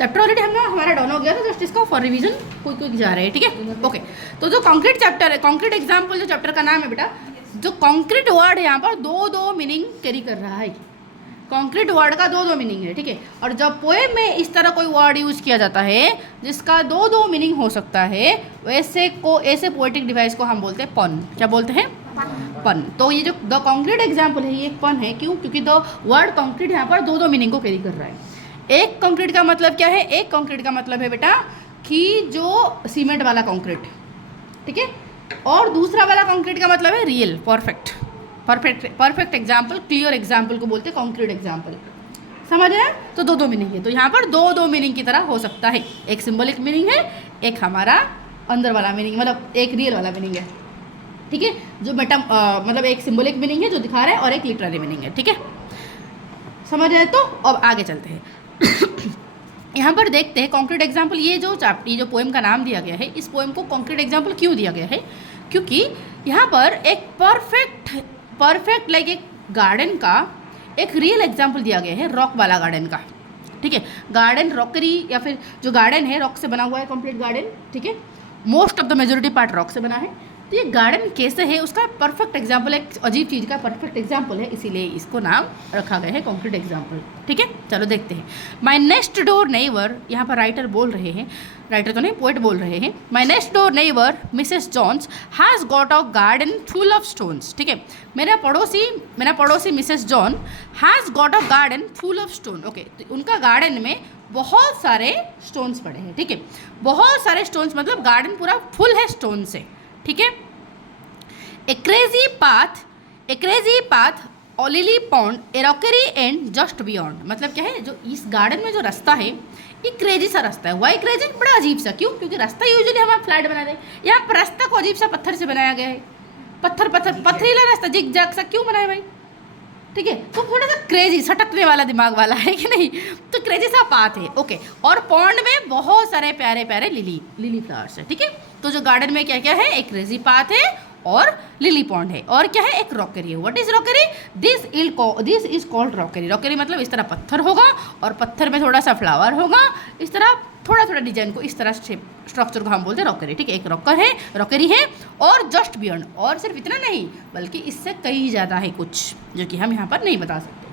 Chapter already हमारा down हो गया था, जस्ट इसका फॉर रिवीजन कोई जा रहे हैं, ठीक है। ओके, तो जो कॉन्क्रीट चैप्टर है, कॉन्क्रीट एग्जाम्पल जो चैप्टर का नाम है बेटा, जो कॉन्क्रीट वर्ड है यहाँ पर दो मीनिंग कैरी कर रहा है। कॉन्क्रीट वर्ड का दो मीनिंग है, ठीक है। और जब पोएम में इस तरह कोई वर्ड यूज किया जाता है जिसका दो मीनिंग हो सकता है, ऐसे पोएटिक डिवाइस को हम बोलते हैं पन। क्या बोलते हैं? पन। तो ये जो द कॉन्क्रीट एग्जाम्पल है ये एक पन है। क्यों? क्योंकि द वर्ड कॉन्क्रीट यहाँ पर दो मीनिंग को कैरी कर रहा है। एक कंक्रीट का मतलब क्या है? एक कंक्रीट का मतलब है बेटा कि जो सीमेंट वाला कंक्रीट, ठीक है। और दूसरा वाला कंक्रीट का मतलब है real, perfect example, clear example को बोलते हैं कंक्रीट एग्जाम्पल। समझ रहे हैं? तो दो मीनिंग है। तो यहाँ पर दो मीनिंग की तरह हो सकता है। एक सिंबॉलिक मीनिंग है, एक हमारा अंदर वाला मीनिंग, मतलब एक रियल वाला मीनिंग है, ठीक है। जो मतलब एक सिंबॉलिक मीनिंग है जो दिखा रहा है और एक लिटररी मीनिंग है, ठीक है। समझ रहे? तो अब आगे चलते हैं। यहाँ पर देखते हैं कॉन्क्रीट एग्जाम्पल। ये जो पोएम का नाम दिया गया है, इस पोएम को कॉन्क्रीट एग्जाम्पल क्यों दिया गया है? क्योंकि यहाँ पर एक परफेक्ट लाइक एक गार्डन का एक रियल एग्जाम्पल दिया गया है, रॉक वाला गार्डन का, ठीक है। गार्डन रॉकरी या फिर जो गार्डन है रॉक से बना हुआ है, कंप्लीट गार्डन, ठीक है। Most of the majority part rock से बना है। तो ये गार्डन कैसे है उसका परफेक्ट एग्जाम्पल, एक अजीब चीज़ का परफेक्ट एग्जाम्पल है, इसीलिए इसको नाम रखा गया है कॉन्क्रीट एग्जाम्पल, ठीक है। चलो देखते हैं। माई नेक्स्ट डोर नेबर, यहाँ पर राइटर बोल रहे हैं, राइटर तो नहीं पोएट बोल रहे हैं। My next door neighbour Mrs Jones has got a garden full of stones, ठीक है। मेरा पड़ोसी Mrs John has got a garden full of stone. Okay, तो उनका गार्डन में बहुत सारे स्टोन्स पड़े हैं, ठीक है। बहुत सारे स्टोन्स मतलब गार्डन पूरा फुल है स्टोन से, ठीक है। A crazy path lily pond, a rockery and just beyond, मतलब क्या है? जो इस गार्डन में जो रास्ता है ये क्रेजी सा रास्ता है। Why crazy? बड़ा अजीब सा। क्यों? क्योंकि रास्ता यूजुअली हम फ्लैट बना दें, यहाँ पर रास्ता को अजीब सा पत्थर से बनाया गया है। पथरीला रास्ता, जिग जाग सा क्यों बनाया भाई? ठीक है, तो थोड़ा सा क्रेजी, सटकने वाला दिमाग वाला है कि नहीं? तो क्रेजी सा पाथ है, ओके। और पॉन्ड में बहुत सारे प्यारे प्यारे लिली फ्लावर्स है, ठीक है। तो जो गार्डन में क्या क्या है? एक क्रेजी पाथ है और लिली पॉन्ड है, और क्या है? एक रॉकेरी है। What is rockery? This is called rockery. Rockery मतलब इस तरह पत्थर होगा और पत्थर में थोड़ा सा फ्लावर होगा, इस तरह थोड़ा डिजाइन को, इस तरह स्ट्रक्चर को हम बोलते हैं रॉकेरी, ठीक है। एक रॉकेरी है और जस्ट बियॉन्ड, और सिर्फ इतना नहीं बल्कि इससे कई ज़्यादा है कुछ जो कि हम यहाँ पर नहीं बता सकते,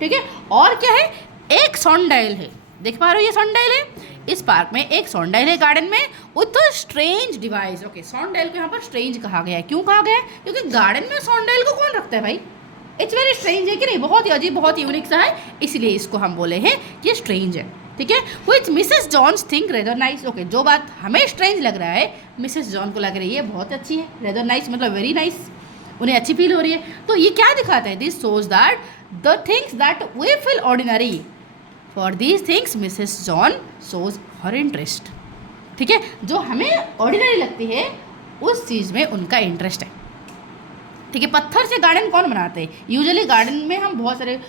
ठीक है। और क्या है? एक सनडाइल है, देख पा रहे हो? ये सनडाइल है। इस पार्क में एक सनडाइल है गार्डन में with strange device. Okay, sundial को यहाँ पर स्ट्रेंज कहा गया है। क्यों कहा गया है? क्योंकि गार्डन में सनडाइल को कौन रखता है भाई? इट्स वेरी स्ट्रेंज है कि नहीं? बहुत ही अजीब, बहुत ही यूनिक सा है, इसलिए इसको हम बोले हैं कि स्ट्रेंज है, ठीक है। Which Mrs Johns think rather nice. Okay, जो बात हमें स्ट्रेंज लग रहा है मिसेस जॉन को लग रही है बहुत अच्छी है। रेदर नाइस मतलब वेरी नाइस, उन्हें अच्छी फील हो रही है। तो ये क्या दिखाता है? This shows that the things that we feel ordinary, for these things Mrs John shows her interest, ठीक है। जो हमें ऑर्डिनरी लगती है उस चीज़ में उनका इंटरेस्ट है, ठीक है। पत्थर से गार्डन कौन बनाते हैं? यूजुअली गार्डन में हम बहुत सारे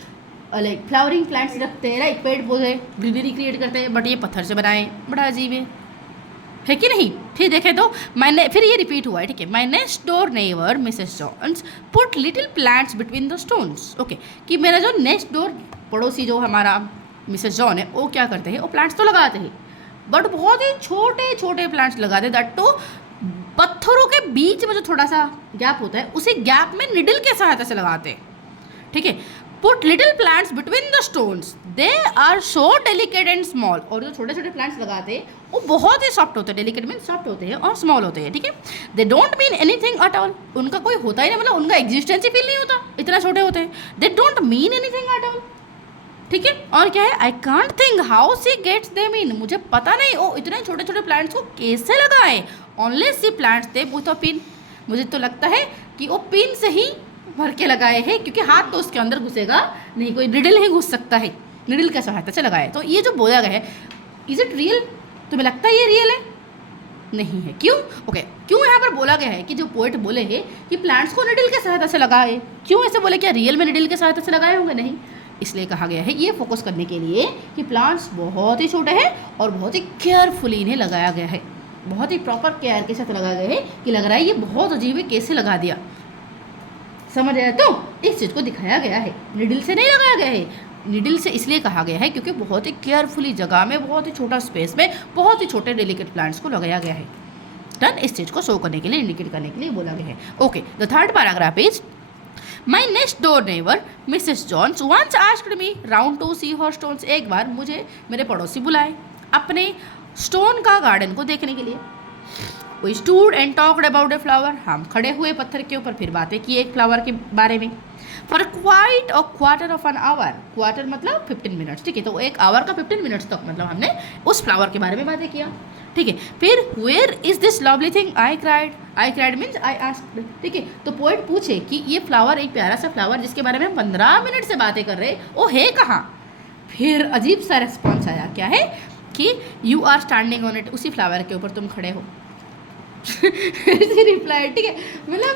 लाइक फ्लावरिंग प्लांट्स रखते हैं, लाइक पेड़ पौधे, ग्रीनरी क्रिएट करते हैं, बट ये पत्थर से बनाए, बड़ा अजीब है कि नहीं? फिर देखें तो फिर ये रिपीट हुआ है, ठीक है। My next door neighbour Mrs Jones put little plants between the stones. Okay, कि मेरा जो नेक्स्ट डोर पड़ोसी जो हमारा मिसेस जॉन है वो क्या करते हैं? वो प्लांट्स तो लगाते हैं बट बहुत ही छोटे छोटे प्लांट्स लगाते हैं, दैट तो पत्थरों के बीच में जो थोड़ा सा गैप होता है उसी गैप में निडल के सहायता से लगाते हैं, ठीक है। Put little plants between the stones, they are so delicate and small. और जो छोटे छोटे प्लांट्स लगाते हैं वो बहुत ही सॉफ्ट होते हैं, डेलिकेट मीन सॉफ्ट होते हैं और स्मॉल होते हैं, ठीक है। दे don't mean anything at all, उनका कोई होता ही नहीं, मतलब उनका एग्जिस्टेंस ही फील नहीं होता, इतना छोटे होते हैं। They don't mean anything at all, ठीक है। और क्या है? I can't think how she gets them in, मुझे पता नहीं वो इतने छोटे छोटे प्लांट्स को कैसे लगाए। Only she plants they with a pin, मुझे तो लगता है कि वो पिन से ही भर के लगाए हैं, क्योंकि हाथ तो उसके अंदर घुसेगा नहीं, कोई निडल ही घुस सकता है, निडल की सहायता से लगाए। तो ये जो बोला गया है, इज इट रियल? तुम्हें लगता है ये रियल है? नहीं है। क्यों? ओके, क्यों यहाँ पर बोला गया है कि जो पोएट बोले हैं कि प्लांट्स को निडल की सहायता से लगाए? क्यों ऐसे बोले? क्या रियल में निडल की सहायता से लगाए होंगे? नहीं, इसलिए कहा गया है ये फोकस करने के लिए कि प्लांट्स बहुत ही छोटे हैं और बहुत ही केयरफुली इन्हें लगाया गया है, बहुत ही प्रॉपर केयर के साथ लगाया गया है कि लग रहा है ये बहुत अजीब है, कैसे लगा दिया। समझ आया? तो इस चीज़ को दिखाया गया है, निडल से नहीं लगाया गया है, नीडल से इसलिए कहा गया है क्योंकि बहुत ही केयरफुली जगह में, बहुत ही छोटा स्पेस में, बहुत ही छोटे डेलिकेट प्लांट्स को लगाया गया है। डन, इस चीज़ को शो करने के लिए, इंडिकेट करने के लिए बोला गया है। Okay, the third paragraph is my next door neighbour Mrs Jones once asked me round to see her stones. एक बार मुझे मेरे पड़ोसी बुलाए अपने स्टोन का गार्डन को देखने के लिए। We stood and talked about a flower. हम खड़े हुए पत्थर के ऊपर, फिर बातें की एक फ्लावर के बारे में। For quite a quarter of an hour, quarter मतलब 15 मिनट्स, ठीक है। तो एक आवर का 15 मिनट्स तक मतलब हमने उस फ्लावर के बारे में बातें किया, ठीक है। फिर where is this lovely thing, I cried means I asked, ठीक है। तो पोएट पूछे कि ये फ्लावर, एक प्यारा सा फ्लावर जिसके बारे में हम 15 मिनट से बातें कर रहे, वो है कहाँ। फिर अजीब सा रिस्पॉन्स आया, क्या है कि you are standing on it, उसी फ्लावर के ऊपर तुम खड़े हो। रिप्लाई, ठीक है। मतलब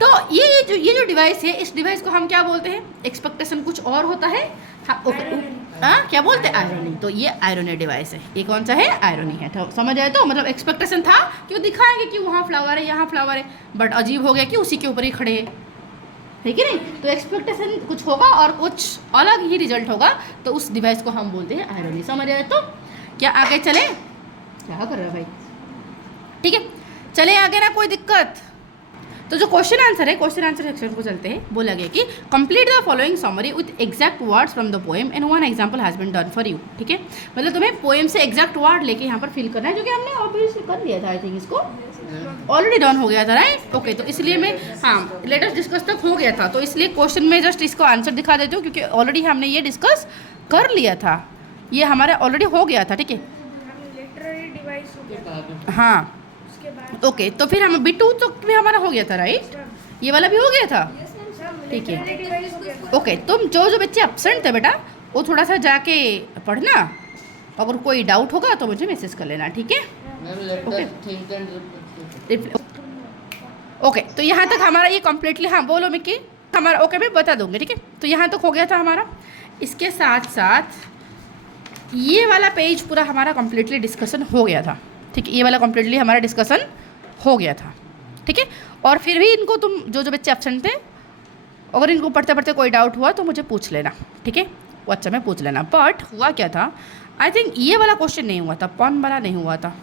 तो ये जो डिवाइस है, इस डिवाइस को हम क्या बोलते हैं, एक्सपेक्टेशन कुछ और होता है, क्या बोलते हैं, आयरनी। तो ये आयरनी डिवाइस है। ये कौन सा है, आयरनी है। तो समझ आए, तो मतलब एक्सपेक्टेशन था कि वो दिखाएंगे कि वहाँ फ्लावर है, यहाँ फ्लावर है, बट अजीब हो गया कि उसी के ऊपर ही खड़े हैं, है कि नहीं। तो एक्सपेक्टेशन कुछ होगा और कुछ अलग ही रिजल्ट होगा, तो उस डिवाइस को हम बोलते हैं आयरनी। समझ आए। तो क्या आगे चले, क्या कर रहा है भाई, ठीक है, चले आगे ना, कोई दिक्कत। तो जो क्वेश्चन आंसर है, क्वेश्चन आंसर सेक्शन को चलते हैं। बोला गया कि complete the following summary with exact words from the poem and one example has been done for you, ठीक है। मतलब तुम्हें पोएम से एग्जैक्ट वर्ड लेके यहाँ पर फिल करना है, जो कि हमने ऑब्वियसली कर लिया था। आई थिंक इसको ऑलरेडी डन हो गया था, राइट। ओके, तो इसलिए मैं, हाँ, लेटेस्ट डिस्कस तक हो गया था, तो इसलिए क्वेश्चन में जस्ट इसको आंसर दिखा देती हूँ, क्योंकि ऑलरेडी हमने ये डिस्कस कर लिया था, ये हमारा ऑलरेडी हो गया था, ठीक है। हाँ, ओके, तो फिर हम B2 तो भी हमारा हो गया था, राइट। ये वाला भी हो गया था, ठीक है। ओके, तुम जो बच्चे एब्सेंट थे बेटा, वो थोड़ा सा जाके पढ़ना, अगर कोई डाउट होगा तो मुझे मैसेज कर लेना, ठीक है। ओके, तो यहाँ तक हमारा ये कम्प्लीटली, हाँ बोलो मिक्की, हमारा ओके मैं बता दूँगी, ठीक है। तो यहाँ तक हो गया था हमारा। इसके साथ साथ ये वाला पेज पूरा हमारा कम्प्लीटली डिस्कशन हो गया था, ठीक है। ये वाला कम्प्लीटली हमारा डिस्कशन हो गया था, ठीक है। और फिर भी इनको तुम जो बच्चे एब्सेंट थे, अगर इनको पढ़ते पढ़ते कोई डाउट हुआ तो मुझे पूछ लेना, ठीक है, वो अच्छा में पूछ लेना। बट हुआ क्या था, आई थिंक ये वाला क्वेश्चन नहीं हुआ था, पन वाला नहीं हुआ था,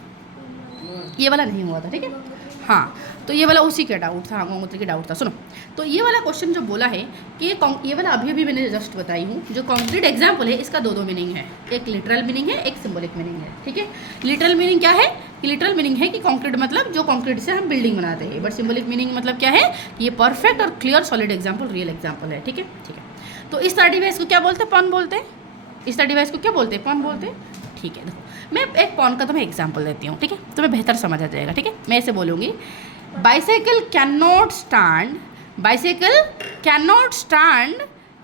ये वाला नहीं हुआ था, ठीक है। हाँ, तो ये वाला उसी का डाउट था, गंगोत्री का डाउट था। सुनो, तो ये वाला क्वेश्चन जो बोला है कि ये वाला अभी मैंने जस्ट बताई हूँ, जो कॉन्क्रीट एग्जाम्पल है, इसका दो मीनिंग है, एक लिटरल मीनिंग है, एक सिंबॉलिक मीनिंग है, ठीक है। लिटरल मीनिंग क्या है, कि लिटरल मीनिंग है कि कॉन्क्रीट मतलब जो कॉन्क्रीट से हम बिल्डिंग बनाते हैं, बट सिंबॉलिक मीनिंग मतलब क्या है, कि ये परफेक्ट और clear solid example, real example है, ठीक है, ठीक है। तो इस तरह डिवाइस को क्या बोलते हैं, पन बोलते हैं। इस तरह डिवाइस को क्या बोलते हैं, पन बोलते हैं, ठीक है। देखो, मैं एक पन का तुम्हें एग्जाम्पल देती हूँ, ठीक है, तुम्हें बेहतर समझ आ जाएगा, ठीक है। मैं ऐसे बोलूँगी, bicycle cannot stand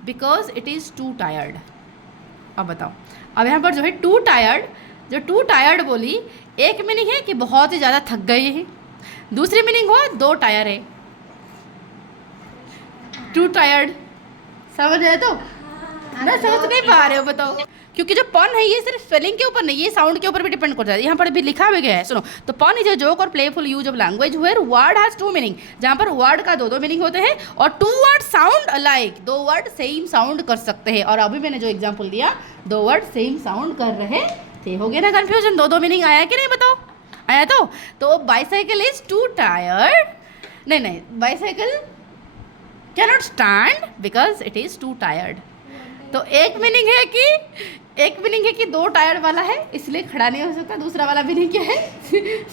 because it is too tired। अब बताओ, अब यहाँ पर जो है टू टायर्ड बोली, एक मीनिंग है कि बहुत ही ज़्यादा थक गए हैं, दूसरी मीनिंग हुआ 2 टायर है, टू टायर्ड। समझ आए तो ना, समझ नहीं पा रहे हो, बताओ। क्योंकि जो पन है ये सिर्फ स्पेलिंग के ऊपर नहीं, ये साउंड के ऊपर भी डिपेंड करता है। यहाँ पर भी लिखा भी गया है, सुनो। तो पन इज अ जोक और playful use of language where word has 2 meaning, जहाँ पर वर्ड का 2 मीनिंग होते हैं और 2 word sound alike, 2 word same sound कर सकते हैं। और अभी मैंने जो एग्जाम्पल दिया, 2 वर्ड सेम साउंड कर रहे थे। हो गया ना कन्फ्यूजन, 2 मीनिंग आया कि नहीं, बताओ, आया। तो बाईसाइकिल इज टू टायर्ड, नहीं, bicycle cannot stand because it is to tired. तो एक मीनिंग है कि 2 टायर वाला है इसलिए खड़ा नहीं हो सकता। दूसरा वाला मीनिंग क्या है,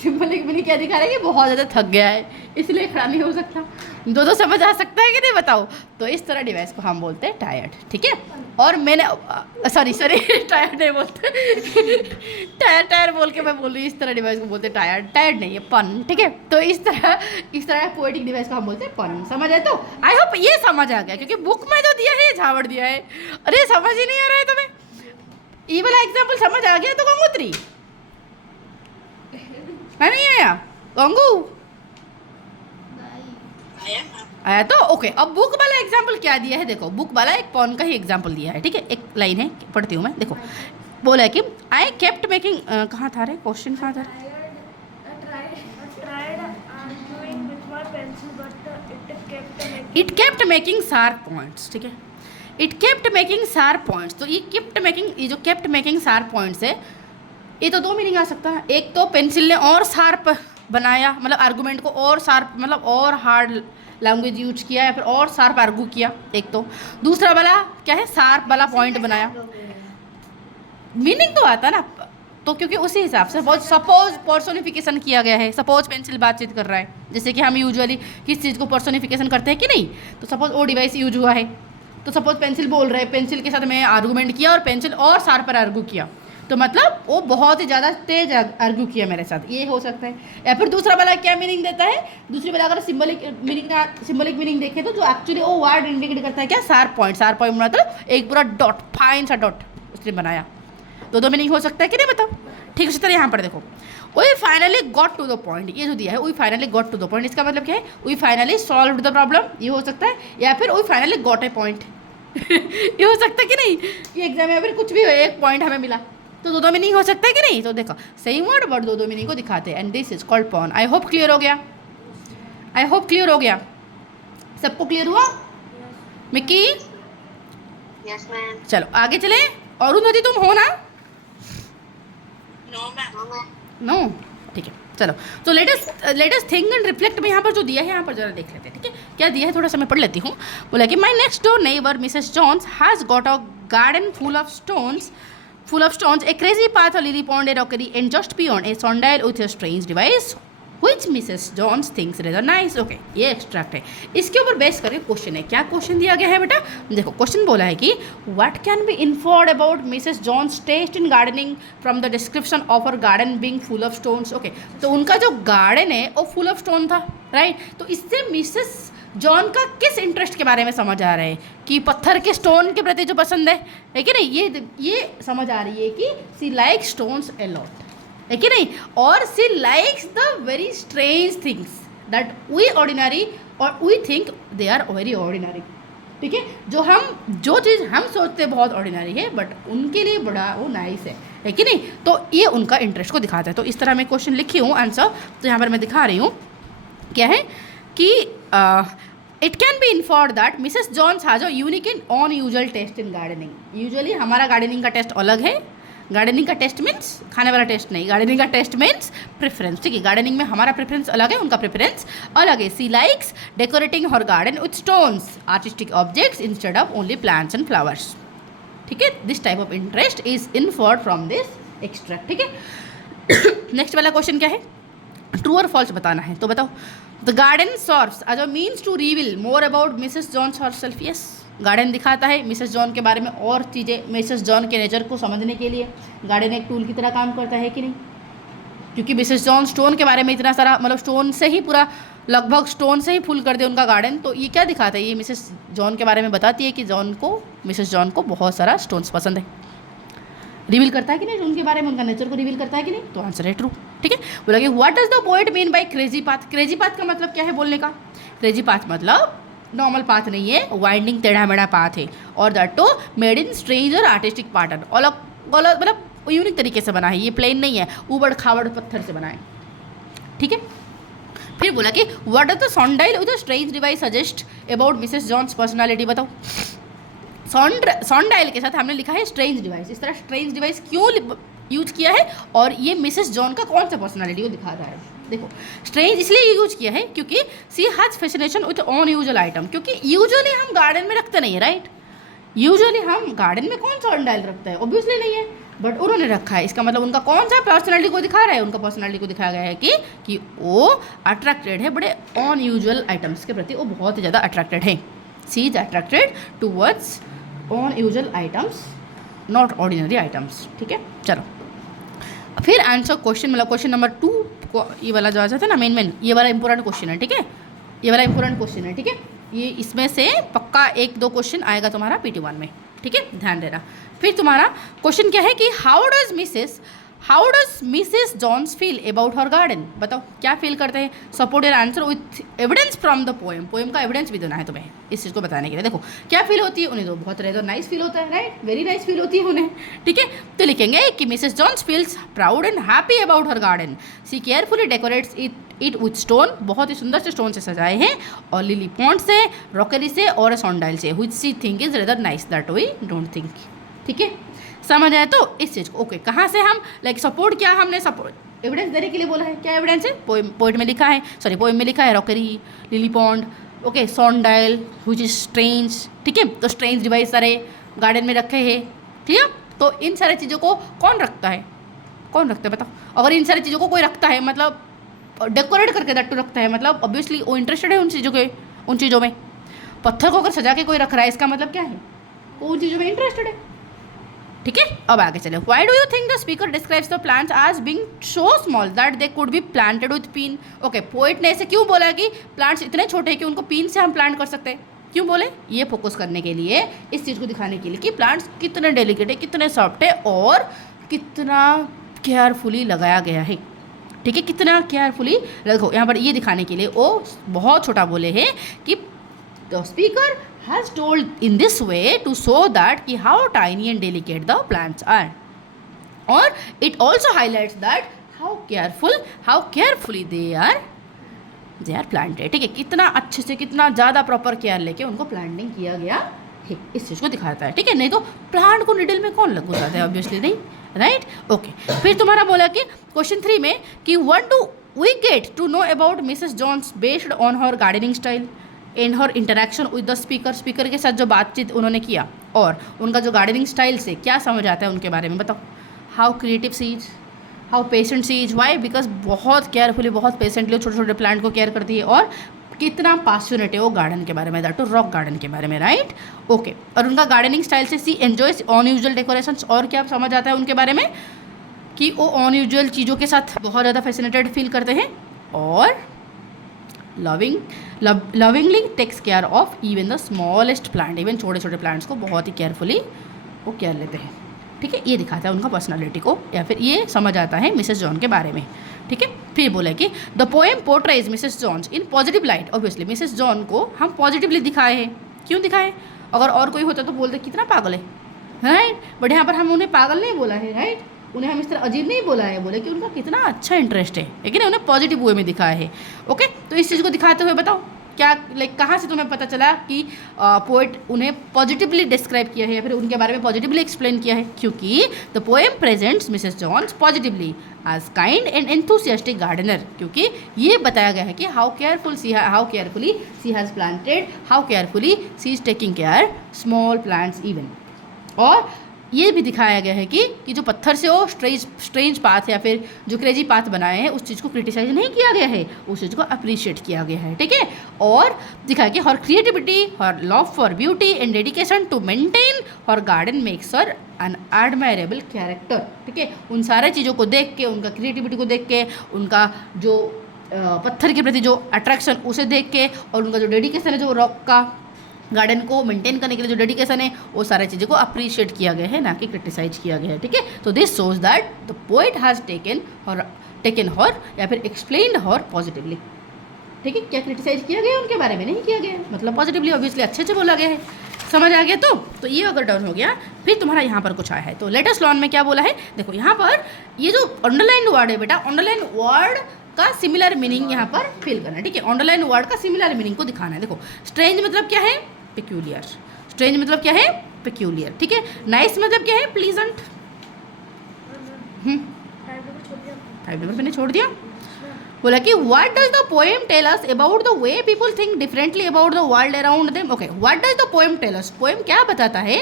सिंपल एक मीनिंग क्या दिखा रहा है कि बहुत ज़्यादा थक गया है इसलिए खड़ा नहीं हो सकता। दो समझ आ सकता है कि नहीं, बताओ। तो इस तरह डिवाइस को हम बोलते हैं टायर्ड, ठीक है। और मैंने सॉरी टायर्ड नहीं बोलते टायर बोल के मैं बोल रही हूँ, इस तरह डिवाइस को बोलते हैं टायर्ड नहीं है, पन, ठीक है। तो इस तरह पोएटिक डिवाइस को हम बोलते हैं पन। समझ आए तो, आई होप ये समझ आ गया, क्योंकि बुक में जो दिया है झावड़ दिया है, अरे समझ ही नहीं आ रहा है तुम्हें। ये वाला एग्जाम्पल समझ आ गया तो गंगोत्री, नहीं आया गंगू, आया तो ओके। अब बुक वाला एग्जाम्पल क्या दिया है, देखो, बुक वाला एक पॉन का ही एग्जाम्पल दिया है, ठीक है। एक लाइन है, पढ़ती हूँ मैं, देखो। बोला है कि आई केप्ट मेकिंग, कहाँ था रे क्वेश्चन, कहाँ था, it kept making sharp points, ठीक है। It kept making sharp points. तो ये जो केप्ट मेकिंग शार्प पॉइंट्स है, ये तो दो मीनिंग आ सकता है। एक तो पेंसिल ने और शार्प बनाया, मतलब आर्गूमेंट को और शार्प, मतलब और हार्ड लैंग्वेज यूज किया या फिर और शार्प आर्गू किया, एक तो। दूसरा वाला क्या है, शार्प वाला पॉइंट बनाया, मीनिंग तो आता ना। तो क्योंकि उसी हिसाब से सपोज पर्सोनिफिकेशन किया गया है, सपोज पेंसिल बातचीत कर रहा है, जैसे कि हम यूजुअली किस चीज़ को पर्सोनिफिकेशन करते हैं कि नहीं, तो सपोज वो डिवाइस यूज हुआ है, तो सपोज पेंसिल बोल रहे हैं, पेंसिल के साथ मैं आर्गूमेंट किया और पेंसिल और शार्प पर आर्गू किया, तो मतलब वो बहुत ही ज़्यादा तेज आर्ग्यू किया मेरे साथ, ये हो सकता है। या फिर दूसरा वाला क्या मीनिंग देता है, दूसरी वाला अगर सिंबलिक मीनिंग देखें तो जो एक्चुअली वो वर्ड इंडिकेट करता है क्या, शार्प पॉइंट मतलब एक पूरा डॉट, फाइन सा डॉट उसने बनाया। दो मीनिंग हो सकता है कि नहीं, बताओ। ठीक उसी तरह यहाँ पर देखो, we finally got to the point, ये जो दिया है we finally got to the point, इसका मतलब क्या है, we finally solve the problem, ये हो सकता है। या फिर we finally got a point ये हो सकता है कि नहीं, ये एग्जाम में फिर कुछ भी हो, एक पॉइंट हमें मिला, तो दो मीनिंग हो सकता है कि नहीं। तो देखो सेम वर्ड बट दो मीनिंग को दिखाते हैं, and this is called pun. I hope clear हो गया, आई होप क्लियर हो गया, सबको क्लियर हुआ। Mickey yes ma'am. चलो आगे चले। अरुंधति तुम हो ना? No ma'am. नो, ठीक है चलो। तो लेटेस्ट थिंक एंड रिफ्लेक्ट में यहाँ पर जो दिया है, यहाँ पर जरा देख लेते हैं, ठीक है क्या दिया है, थोड़ा सा मैं पढ़ लेती हूँ। बोला कि my next door neighbour Mrs Jones has got a garden full of stones, a crazy path, a lily pond, a rockery, and just beyond a sundial with a strange device, which Mrs. Jones thinks rather nice. Okay, ये extract है, इसके ऊपर base करके question है। क्या question दिया गया है बेटा, देखो क्वेश्चन बोला है कि what can be inferred about Mrs Johns taste in gardening from the description of her garden being full of stones. Okay, तो उनका जो गार्डन है वो फुल ऑफ स्टोन था, राइट। तो इससे मिसेस जॉन का किस इंटरेस्ट के बारे में समझ आ रहा है कि पत्थर के स्टोन के प्रति जो पसंद है कि नहीं, ये समझ आ रही है कि she like stones a lot, है कि नहीं, और she likes the very strange things that we ordinary और we think they are very ordinary. ठीक है, जो चीज़ हम सोचते बहुत ऑर्डिनरी है बट उनके लिए बड़ा वो नाइस है कि नहीं। तो ये उनका इंटरेस्ट को दिखाता है। तो इस तरह मैं क्वेश्चन लिखी हूँ आंसर, तो यहाँ पर मैं दिखा रही हूँ क्या है कि it can be inferred that Mrs Johns has a unique and unusual taste in gardening. Usually हमारा गार्डनिंग का टेस्ट अलग है। गार्डनिंग का टेस्ट मीन्स खाने वाला टेस्ट नहीं, गार्डनिंग का टेस्ट मीन्स प्रेफरेंस। ठीक है, गार्डनिंग में हमारा प्रेफरेंस अलग है, उनका प्रेफरेंस अलग है। She likes decorating her garden with stones, artistic objects instead of only plants and flowers. ठीक है, this type of interest is inferred from this extract. ठीक है, नेक्स्ट वाला क्वेश्चन क्या है, ट्रू और फॉल्स बताना है। तो बताओ, the garden serves as a means to reveal more about Mrs Jones herself. Yes, garden दिखाता है मिसेस जॉन के बारे में और चीज़ें, मिसेस जॉन के नेचर को समझने के लिए गार्डन एक टूल की तरह काम करता है कि नहीं, क्योंकि मिसेस जॉन स्टोन के बारे में इतना सारा, मतलब स्टोन से ही पूरा, लगभग स्टोन से ही फुल कर दे उनका गार्डन। तो ये क्या दिखाता है, ये मिसेस जॉन के बारे में बताती है कि मिसेस जॉन को बहुत सारा स्टोन्स पसंद है। रिवील करता है कि नहीं उनके बारे में, उनका नेचर को रिवील करता है कि नहीं, तो आंसर है ट्रू। ठीक है, बोला कि what does the poet mean by crazy path. Crazy path का मतलब क्या है बोलने का, क्रेजी पाथ मतलब नॉर्मल पाथ नहीं है, वाइंडिंग टेढ़ा मेढ़ा पाथ है, और that too made in strange और आर्टिस्टिक पैटर्न, अलग मतलब यूनिक तरीके से बना है, ये प्लेन नहीं है, उबड़ खाबड़ पत्थर से बना है। ठीक है, फिर बोला कि what does the sundial with a strange device suggest about Mrs Jones personality. बताओ, सनडाइल के साथ हमने लिखा है स्ट्रेंज डिवाइस, इस तरह स्ट्रेंज डिवाइस क्यों यूज किया है, और ये मिसेस जॉन का कौन सा पर्सनालिटी को दिखा रहा है। देखो, स्ट्रेंज इसलिए यूज किया है क्योंकि she has fascination with unusual item, क्योंकि यूजुअली हम गार्डन में रखते नहीं है, राइट। यूजुअली हम गार्डन में कौन सा सनडाइल रखता है, ऑब्वियसली नहीं है, बट उन्होंने रखा है। इसका मतलब उनका कौन सा पर्सनालिटी को दिखा रहा है, उनका पर्सनालिटी को दिखाया गया है कि वो अट्रैक्टेड है बड़े अनयूजुअल आइटम्स के प्रति, वो बहुत ही ज़्यादा अट्रैक्टेड है। She is attracted towards unusual items, not ordinary items. ठीक है, चलो फिर आंसर क्वेश्चन, मतलब क्वेश्चन नंबर 2 को, ये वाला जो आ जाता है ना मेन, ये वाला इंपॉर्टेंट क्वेश्चन है। ठीक है, ये वाला इंपॉर्टेंट क्वेश्चन है। ठीक है, ये इसमें से पक्का 1-2 क्वेश्चन आएगा तुम्हारा PT1 में। ठीक है, ध्यान देना। फिर तुम्हारा क्वेश्चन क्या है कि how does Mrs Jones feel about her garden. बताओ क्या फील करते हैं, support your answer with evidence from the poem. Poem का एविडेंस भी देना है तुम्हें इस चीज़ को बताने के लिए। देखो क्या फील होती है उन्हें, तो बहुत रेदर नाइस फील होता है, राइट, वेरी नाइस फील होती है उन्हें। ठीक है, तो लिखेंगे कि Mrs Johns feels proud and happy about her garden, she carefully decorates it it with stone, बहुत ही सुंदर से स्टोन से सजाए हैं, और लिली पॉन्ड से, रॉकरी से और सॉन्डाइल से, which she think is rather nice that we don't think. ठीक है, समझ आए तो इस चीज़ को। ओके, कहाँ से हम लाइक सपोर्ट किया, हमने सपोर्ट एविडेंस देने के लिए बोला है। क्या एविडेंस है? पोइट में लिखा है, सॉरी पोइम में लिखा है rockery, lily pond, okay, sundial which is strange. ठीक है, तो स्ट्रेंज डिवाइस सारे गार्डन में रखे हैं। ठीक है, तो इन सारी चीज़ों को कौन रखता है? कौन रखता है बताओ? अगर इन सारी चीज़ों को कोई रखता है, मतलब डेकोरेट करके दैट टू रखता है, मतलब ऑब्वियसली वो इंटरेस्टेड है उन चीज़ों में। पत्थर को अगर सजा के कोई रख रहा है, इसका मतलब क्या है? वो उन चीज़ों में इंटरेस्टेड है। ठीक है, अब आगे चले। Why do you think the speaker describes the plants as being so small that they could be planted with pin? Okay, poet ने ऐसे क्यों बोला कि प्लांट्स इतने छोटे हैं कि उनको पिन से हम प्लांट कर सकते हैं? क्यों बोले? ये फोकस करने के लिए, इस चीज़ को दिखाने के लिए कि प्लांट्स कितने डेलिकेट है, कितने सॉफ्ट है और कितना केयरफुली लगाया गया है। ठीक है, कितना केयरफुली, देखो यहाँ पर ये दिखाने के लिए वो बहुत छोटा बोले हैं कि the speaker has told in this way to show that कि how tiny and delicate the plants are, or it also highlights that how carefully they are planted। ठीक है, कितना अच्छे से, कितना ज़्यादा प्रॉपर केयर लेके उनको प्लांटिंग किया गया है, इस चीज़ को दिखाता है। ठीक है, नहीं तो प्लांट को निडल में कौन लगू जाता है? ऑब्वियसली नहीं, राइट। ओके, फिर तुम्हारा बोला कि क्वेश्चन 3 में कि what do we get to know about Mrs Jones based on her gardening style and her interaction with the speaker के साथ जो बातचीत उन्होंने किया और उनका जो गार्डनिंग स्टाइल से क्या समझ आता है उनके बारे में बताओ। How creative she is, how patient she is, why? Because बहुत केयरफुली, बहुत पेशेंटली छोटे छोटे प्लांट को केयर करती है, और कितना पैशनेट है वो गार्डन के बारे में, दैट टू रॉक गार्डन के बारे में, राइट। ओके, और उनका गार्डनिंग स्टाइल से सी एन्जॉयज अनयूजुअल डेकोरेशंस, और क्या समझ आता है उनके बारे में कि वो अनयूजुअल चीज़ों के साथ बहुत ज़्यादा फैसिनेटेड फील करते हैं, और lovingly takes care of even the smallest plant, even छोटे छोटे प्लांट्स को बहुत ही केयरफुली वो केयर लेते हैं। ठीक है, ये दिखाता है उनका पर्सनालिटी को, या फिर ये समझ आता है मिसेस जॉन के बारे में। ठीक है, फिर बोला कि the poem portrays Mrs Jones in positive light. Obviously Mrs John को हम पॉजिटिवली दिखाए हैं। क्यों दिखाए? अगर और कोई होता तो बोलते कितना पागल है, राइट, बट यहाँ पर हम उन्हें पागल नहीं बोला है, राइट, उन्हें हम इस तरह अजीब नहीं बोला है, बोले कि उनका कितना अच्छा इंटरेस्ट है, लेकिन उन्हें पॉजिटिव वे में दिखाया है। ओके, तो इस चीज़ को दिखाते हुए बताओ क्या, लाइक कहाँ से तुम्हें पता चला कि पोएट उन्हें पॉजिटिवली डिस्क्राइब किया है या फिर उनके बारे में पॉजिटिवली एक्सप्लेन किया है? क्योंकि the poem presents Mrs Jones positively as kind and enthusiastic gardener, क्योंकि ये बताया गया है कि how carefully she has planted, how carefully she is taking care small plants even. और ये भी दिखाया गया है कि जो पत्थर से वो स्ट्रेंज पाथ या फिर जो क्रेजी पाथ बनाए हैं उस चीज़ को क्रिटिसाइज नहीं किया गया है, उस चीज़ को अप्रिशिएट किया गया है। ठीक है, और दिखाया कि her creativity, her love for beauty and dedication to maintain her garden makes her an admirable character. ठीक है, उन सारे चीज़ों को देख के, उनका क्रिएटिविटी को देख के, उनका जो पत्थर के प्रति जो अट्रैक्शन उसे देख के, और उनका जो डेडिकेशन है, जो रॉक का गार्डन को मेंटेन करने के लिए जो डेडिकेशन है, वो सारी चीज़ों को अप्रिशिएट किया गया है, ना कि क्रिटिसाइज किया गया है। ठीक है, तो this shows that the poet has taken हर या फिर एक्सप्लेन्ड हर पॉजिटिवली। ठीक है, क्या क्रिटिसाइज किया गया उनके बारे में? नहीं किया गया, मतलब पॉजिटिवली ऑब्वियसली अच्छे से बोला गया है। समझ आ गया? तो ये अगर डाउन हो गया, फिर तुम्हारा यहाँ पर कुछ आया है। तो लेटेस्ट लॉन में क्या बोला है, देखो यहाँ पर ये जो अंडरलाइन वर्ड है बेटा, अंडरलाइन वर्ड का सिमिलर मीनिंग यहाँ पर फिल करना है। ठीक है, अंडरलाइन वर्ड का सिमिलर मीनिंग को दिखाना है। देखो, स्ट्रेंज मतलब क्या है? पेक्यूलियर। स्ट्रेंज मतलब क्या है? पेक्यूलियर। ठीक है, नाइस मतलब क्या है? प्लीजेंट। 5 नंबर मैंने छोड़ दिया। बोला कि what does the poem tell us about the way people think differently about the world around them. Okay, what does the poem tell us? Poem क्या बताता है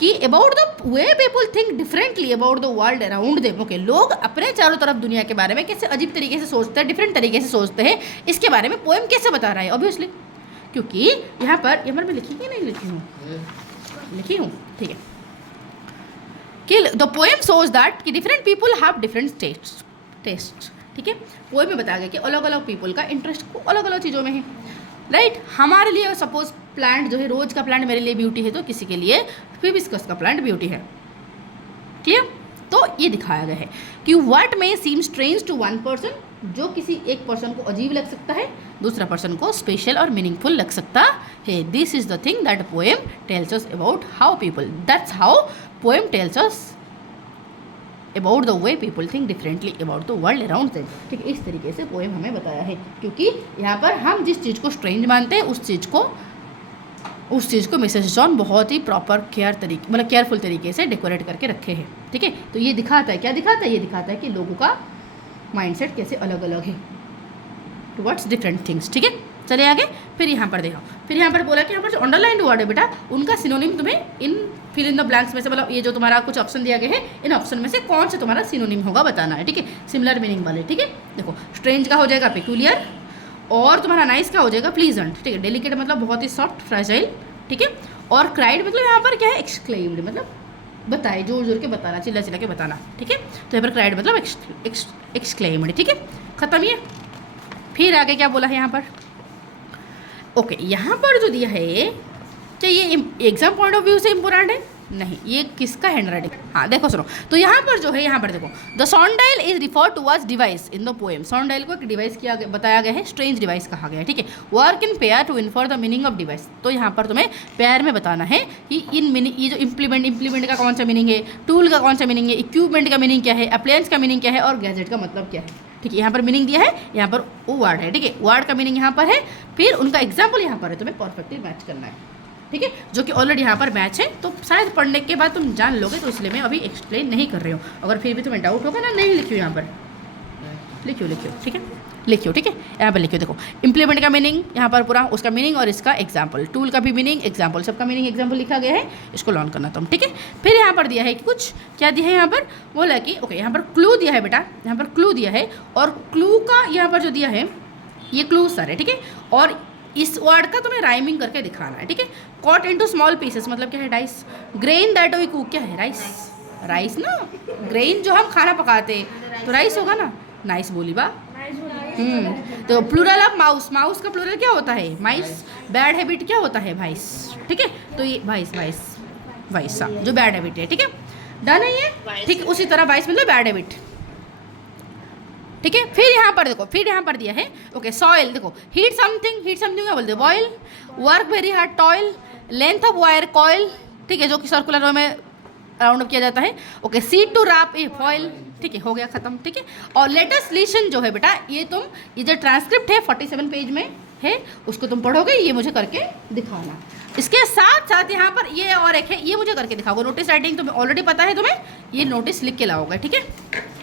कि about the way people think differently about the world around them. Okay, लोग अपने चारों तरफ दुनिया के बारे में कैसे अजीब तरीके से सोचते हैं, डिफरेंट तरीके से सोचते हैं, इसके बारे में पोएम कैसे बता रहा है? ऑब्वियसली क्योंकि यहाँ पर मैं लिखी कि नहीं लिखी हूँ? लिखी हूँ, ठीक है, कि द पोएम शोज दैट कि different people have different taste. ठीक है, पोएम में बताया गया कि अलग अलग पीपल का इंटरेस्ट अलग अलग चीज़ों में है, राइट। हमारे लिए सपोज प्लांट जो है, रोज का प्लांट मेरे लिए ब्यूटी है, तो किसी के लिए हिबिस्कस का प्लांट ब्यूटी है। क्लियर? तो ये दिखाया गया है कि what may seem strange to one person, जो किसी एक पर्सन को अजीब लग सकता है, दूसरा पर्सन को स्पेशल और मीनिंगफुल लग सकता है। This is the thing that poem tells us about how people, that's how poem tells us about the way people think differently about the world around them. ठीक है, इस तरीके से पोएम हमें बताया है, क्योंकि यहाँ पर हम जिस चीज़ को स्ट्रेंज मानते हैं उस चीज़ को मिसेस जॉन बहुत ही प्रॉपर केयरफुल तरीके से डेकोरेट करके रखे हैं। ठीक है, तो ये दिखाता है, क्या दिखाता है, ये दिखाता है कि लोगों का माइंडसेट कैसे अलग अलग है टुवर्ड्स डिफरेंट थिंग्स। ठीक है, चलिए आगे। फिर यहाँ पर देखो, फिर यहाँ पर बोला कि यहाँ पर जो अंडरलाइंड वर्ड है बेटा उनका सिनोनिम तुम्हें इन फिल इन द ब्लैंक्स में से, मतलब ये जो तुम्हारा कुछ ऑप्शन दिया गया है इन ऑप्शन में से कौन सा तुम्हारा सिनोनिम होगा बताना है। ठीक है, सिमिलर मीनिंग वाले। ठीक है, देखो स्ट्रेंज का हो जाएगा पेक्यूलियर, और तुम्हारा नाइस का हो जाएगा प्लीजेंट। ठीक है, डेलिकेट मतलब बहुत ही सॉफ्ट फ्रेजाइल। ठीक है, और क्राइड मतलब यहाँ पर क्या है, एक्सक्लेम्ड मतलब बताए, जोर जोर के बताना, चिल्ला चिल्ला के बताना। ठीक है, तो यहाँ पर क्राइड मतलब एक्सक्लेम्ड। ठीक है, खत्म ये। फिर आगे क्या बोला है यहाँ पर, ओके यहाँ पर जो दिया है क्या ये एग्जाम पॉइंट ऑफ व्यू से इम्पोर्टेंट है, नहीं, ये किसका हैंड राइटिंग। हाँ देखो सुनो, तो यहाँ पर जो है, यहाँ पर देखो the sundial is refer to was device in the poem. Sundial को एक डिवाइस बताया गया है, स्ट्रेंज डिवाइस कहा गया है। ठीक है, work in pair to infer the meaning of device. तो यहाँ पर तुम्हें पेयर में बताना है कि इन मीनिंग, ये जो इम्प्लीमेंट का कौन सा मीनिंग है, टूल का कौन सा मीनिंग है, इक्विपमेंट का मीनिंग क्या है, अप्लायंस का मीनिंग क्या है, और गैजेट का मतलब क्या है। ठीक है, यहाँ पर मीनिंग दिया है, यहाँ पर वो वर्ड है। ठीक है, वर्ड का मीनिंग यहाँ पर है, फिर उनका एग्जाम्पल यहाँ पर है, तुम्हें परफेक्टली मैच करना है। ठीक है, जो कि ऑलरेडी यहाँ पर मैच है, तो शायद पढ़ने के बाद तुम जान लोगे, तो इसलिए मैं अभी एक्सप्लेन नहीं कर रही हूँ। अगर फिर भी तुम्हें डाउट होगा ना, नहीं लिखियो यहाँ पर, लिखियो। ठीक है, लिखियो। ठीक है, यहाँ पर लिखियो। देखो इम्प्लीमेंट का मीनिंग यहाँ पर पूरा, उसका मीनिंग और इसका एग्जाम्पल, टूल का भी मीनिंग, एग्जाम्पल, सबका मीनिंग एग्जाम्पल लिखा गया है, इसको लर्न करना तुम। ठीक है, फिर यहाँ पर दिया है कि कुछ क्या दिया है, यहाँ पर बोला कि ओके यहाँ पर क्लू दिया है बेटा, यहाँ पर क्लू दिया है, और क्लू का यहाँ पर जो दिया है ये क्लू सर है। ठीक है, और इस वर्ड का तुम्हें राइमिंग करके दिखाना है। ठीक है, कॉट इनटू स्मॉल पीसेस मतलब क्या है, dice. Grain that we cook क्या है, राइस। राइस ना, ग्रेन जो हम खाना पकाते तो राइस होगा ना, नाइस बोली बा। तो प्लूरल ऑफ माउस, माउस का प्लूरल क्या होता है, माइस। बैड हैबिट क्या होता है, वाइस। ठीक है, तो ये वाइस जो बैड हैबिट है। ठीक है, डन है ये। ठीक, उसी तरह वाइस मतलब बैड हैबिट। ठीक है, फिर यहाँ पर देखो, फिर यहाँ पर दिया है ओके सॉइल। देखो हीट समथिंग क्या बोलते हैं, boil. Work very hard, toil. Length of wire, coil. ठीक है, जो कि सर्कुलर वे में राउंड अप किया जाता है। Okay, sheet to wrap a foil. ठीक है, हो गया खत्म। ठीक है, और लेटेस्ट लिसन जो है बेटा, ये जो ट्रांसक्रिप्ट है 47 पेज में है, उसको तुम पढ़ोगे, ये मुझे करके दिखाना। इसके साथ साथ यहाँ पर ये और एक है, ये मुझे करके दिखाओगे। नोटिस राइटिंग तुम्हें ऑलरेडी पता है, तुम्हें ये नोटिस लिख के लाओगे। ठीक है।